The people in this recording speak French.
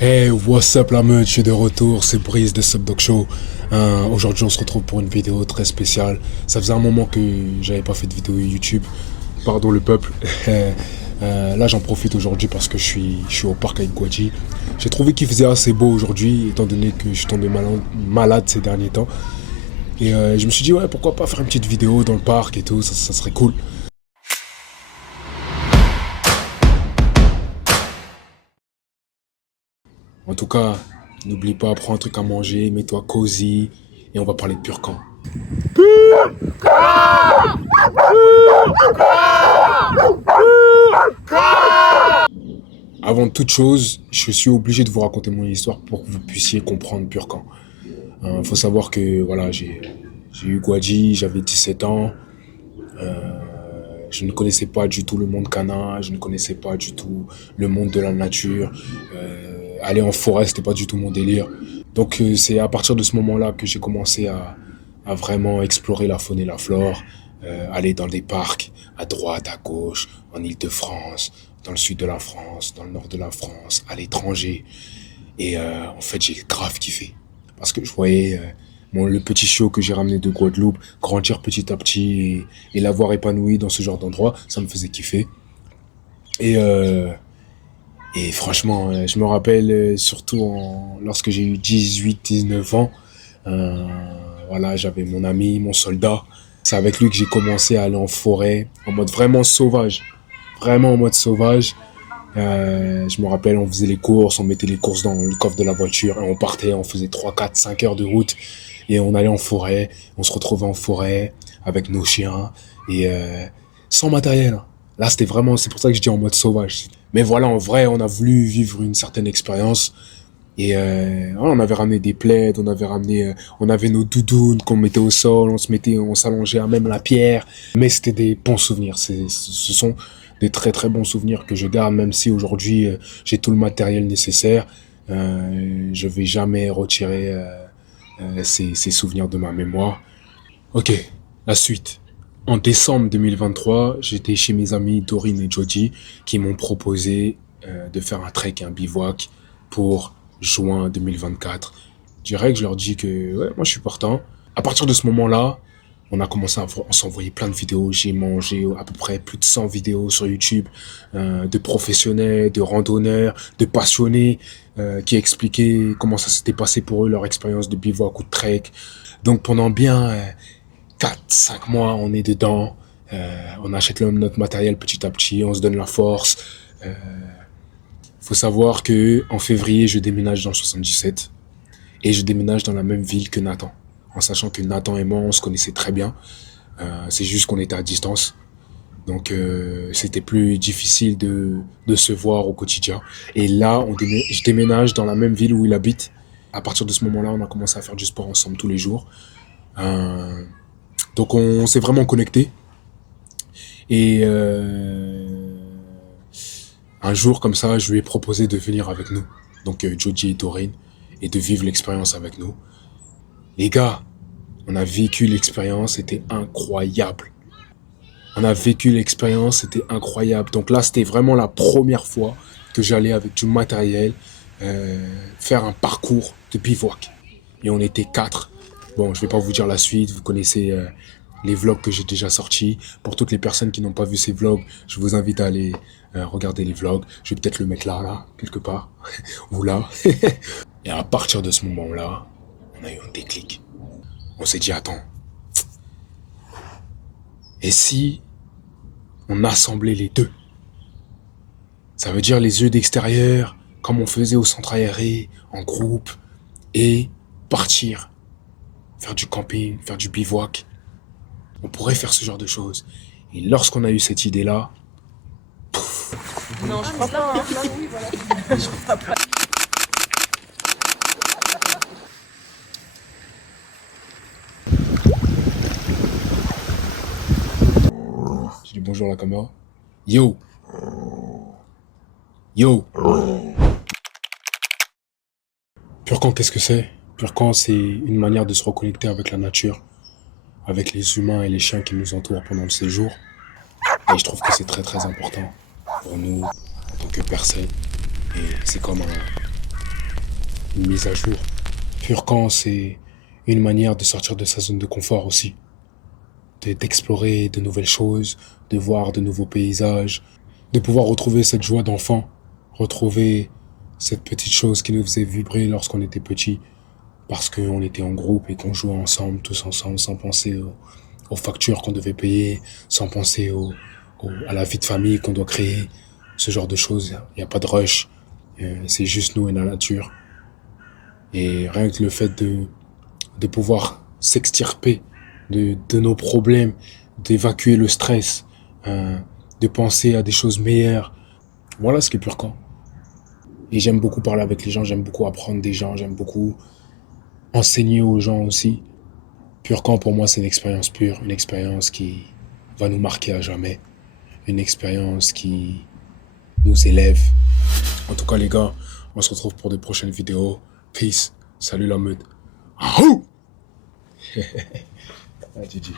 Hey, what's up la meute, je suis de retour, c'est Brice de Subdog Show. Aujourd'hui on se retrouve pour une vidéo très spéciale. Ça faisait un moment que j'avais pas fait de vidéo YouTube. Pardon le peuple. Là j'en profite aujourd'hui parce que je suis au parc avec Guadji. J'ai trouvé qu'il faisait assez beau aujourd'hui, étant donné que je suis tombé malade ces derniers temps. Et je me suis dit ouais, pourquoi pas faire une petite vidéo dans le parc et tout, ça serait cool. En tout cas, n'oublie pas, prends un truc à manger, mets-toi cosy et on va parler de pur camp. Avant toute chose, je suis obligé de vous raconter mon histoire pour que vous puissiez comprendre pur camp. Faut savoir que voilà, j'ai eu Guadji, j'avais 17 ans. Je ne connaissais pas du tout le monde canin, je ne connaissais pas du tout le monde de la nature. Aller en forêt, c'était pas du tout mon délire. Donc c'est à partir de ce moment-là que j'ai commencé à vraiment explorer la faune et la flore, aller dans des parcs, à droite, à gauche, en Île-de-France, dans le sud de la France, dans le nord de la France, à l'étranger. Et en fait, j'ai grave kiffé. Parce que je voyais le petit chiot que j'ai ramené de Guadeloupe grandir petit à petit et l'avoir épanoui dans ce genre d'endroit, ça me faisait kiffer. Et, euh, et franchement, je me rappelle surtout lorsque j'ai eu 18, 19 ans, euh, voilà, j'avais mon ami, mon soldat. C'est avec lui que j'ai commencé à aller en forêt, en mode vraiment sauvage. Vraiment en mode sauvage. Je me rappelle, on faisait les courses, on mettait les courses dans le coffre de la voiture et on partait, on faisait 3, 4, 5 heures de route et on allait en forêt, on se retrouvait en forêt avec nos chiens et sans matériel, hein. Là, c'était vraiment, c'est pour ça que je dis en mode sauvage. Mais voilà, en vrai, on a voulu vivre une certaine expérience et ouais, on avait ramené des plaids, on avait nos doudounes qu'on mettait au sol, on s'allongeait à même la pierre. Mais c'était des bons souvenirs. Ce sont des très très bons souvenirs que je garde, même si aujourd'hui j'ai tout le matériel nécessaire. Je vais jamais retirer ces souvenirs de ma mémoire. Ok, la suite. En décembre 2023, j'étais chez mes amis Dorine et Jody qui m'ont proposé de faire un trek et un bivouac pour juin 2024. Direct, je leur dis que ouais, moi je suis partant. À partir de ce moment-là, on a commencé à s'envoyer plein de vidéos. J'ai mangé à peu près plus de 100 vidéos sur YouTube de professionnels, de randonneurs, de passionnés qui expliquaient comment ça s'était passé pour eux, leur expérience de bivouac ou de trek. Donc pendant bien 4, 5 mois, on est dedans. On achète notre matériel petit à petit, on se donne la force. Faut savoir que en février, je déménage dans le 77 et je déménage dans la même ville que Nathan. En sachant que Nathan et moi, on se connaissait très bien. C'est juste qu'on était à distance. Donc c'était plus difficile de se voir au quotidien. Et là, je déménage dans la même ville où il habite. À partir de ce moment-là, on a commencé à faire du sport ensemble tous les jours. Euh, donc on s'est vraiment connecté. Et un jour comme ça, je lui ai proposé de venir avec nous. Donc Jody et Doreen. Et de vivre l'expérience avec nous. Les gars, on a vécu l'expérience, c'était incroyable. On a vécu l'expérience, c'était incroyable. Donc là, c'était vraiment la première fois que j'allais avec du matériel faire un parcours de bivouac. Et on était 4. Bon, je vais pas vous dire la suite, vous connaissez les vlogs que j'ai déjà sortis. Pour toutes les personnes qui n'ont pas vu ces vlogs, je vous invite à aller regarder les vlogs. Je vais peut-être le mettre là, quelque part, ou là. Et à partir de ce moment-là, on a eu un déclic. On s'est dit, attends, et si on assemblait les deux? Ça veut dire les yeux d'extérieur, comme on faisait au centre aéré, en groupe, et partir, faire du camping, faire du bivouac. On pourrait faire ce genre de choses. Et lorsqu'on a eu cette idée-là, Non, je crois pas. j'ai dit bonjour à la caméra. Yo! Yo! Purcan, qu'est-ce que c'est? Purcan, c'est une manière de se reconnecter avec la nature, avec les humains et les chiens qui nous entourent pendant le séjour. Et je trouve que c'est très très important pour nous, en tant que personne. Et c'est comme une mise à jour. Pur camp, c'est une manière de sortir de sa zone de confort aussi, d'explorer de nouvelles choses, de voir de nouveaux paysages, de pouvoir retrouver cette joie d'enfant, retrouver cette petite chose qui nous faisait vibrer lorsqu'on était petit, parce qu'on était en groupe et qu'on jouait ensemble, tous ensemble, sans penser aux factures qu'on devait payer, sans penser à la vie de famille qu'on doit créer, ce genre de choses. Il n'y a pas de rush, c'est juste nous et la nature. Et rien que le fait de pouvoir s'extirper de nos problèmes, d'évacuer le stress, de penser à des choses meilleures, voilà ce qui est pur camp. Et j'aime beaucoup parler avec les gens, j'aime beaucoup apprendre des gens, j'aime beaucoup enseigner aux gens aussi. Pur camp, pour moi, c'est une expérience pure, une expérience qui va nous marquer à jamais, une expérience qui nous élève. En tout cas, les gars, on se retrouve pour de prochaines vidéos. Peace. Salut la meute. Ah, GG.